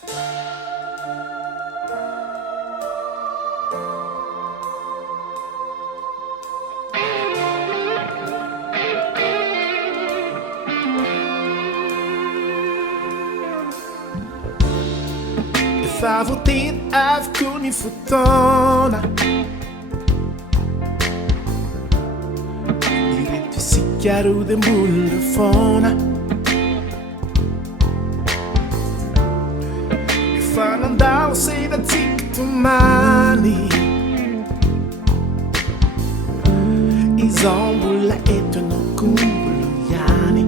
Efa voateny avokoa ny fotoana ireto isika roa dia mbola foana. Efa nandalo sedantsika tomany izaho mbola eto ianao koa mbola ihany.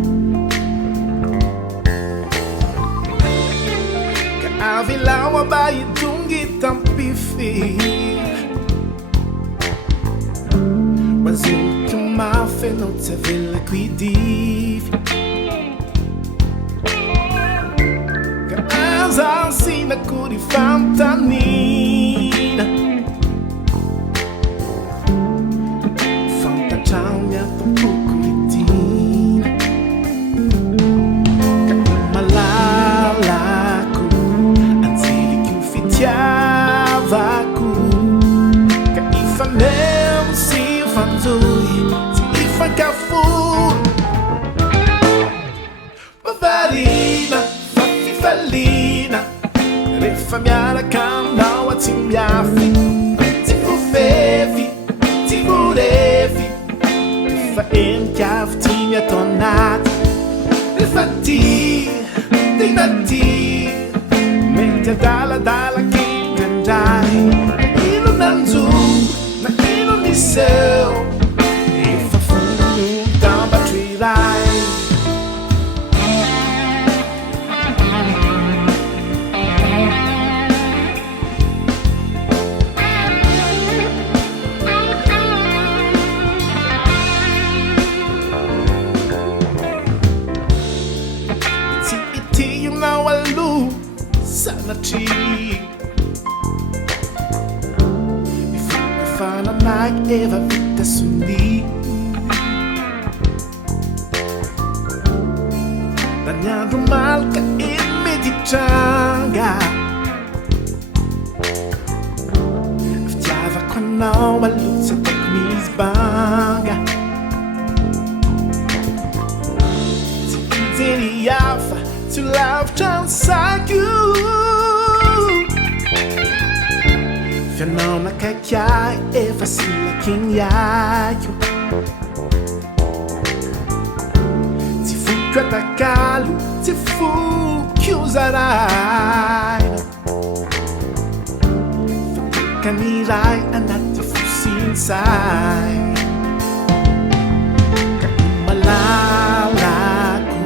Avilao abahy dongy tampify mazoky mafy anao tsy avelako idivy ka aza sina kory fantanina fantatrao miatompoko itina ka malalako tiavako ka ifanemo sy fanjoy tsy ifankafono mavarina fafifalina rehefa miaraka aminao atsy miafy tsy vofevy tsy vorevy rehefa enikavy ty miatao anaty rehefa ty tena ty mety adaladala kindrandray ino nanjo na ino niseo efa fono tambatro iray. Tsy itianao aloha sanatria mifanafananak efa vita soni na ny andro malaka eny mety hitranga fitiavako anao aloha tsy ataoko misy banga tsy hijery hafa tsy ho lavitra ny saiko fianao nakaiky ahy efa silakiny aiko tsy foko atakalo tsy foko zaraina fakaniray anaty fosinsay ka malalako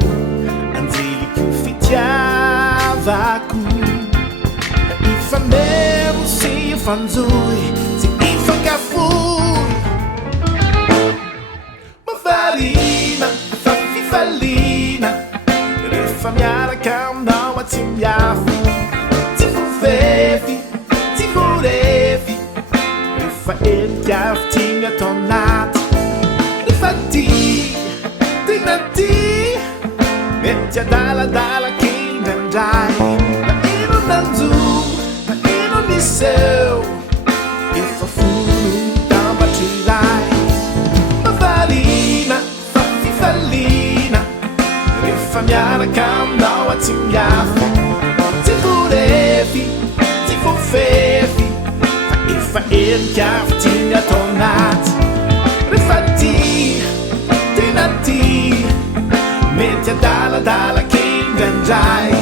anjeliky fitiavako ifanemo sy ifanjoy tsy ifankafono mavarina fafifalina rehefa miaraka aminao atsy miafy tsy vovevy tsy vorevy rehefa enikavy ty miatao anaty rehefa ty tena ty mety adaladala kindrandray na ino nanjo na ino niseo efa fono tambatro iray mavarina fafifalina rehefa miaraka aminao atsy miafy tsy vorevy tsy vofevy fa efa enikavy ty miatao anaty rehefa ty tena ty mety adaladala kindrandray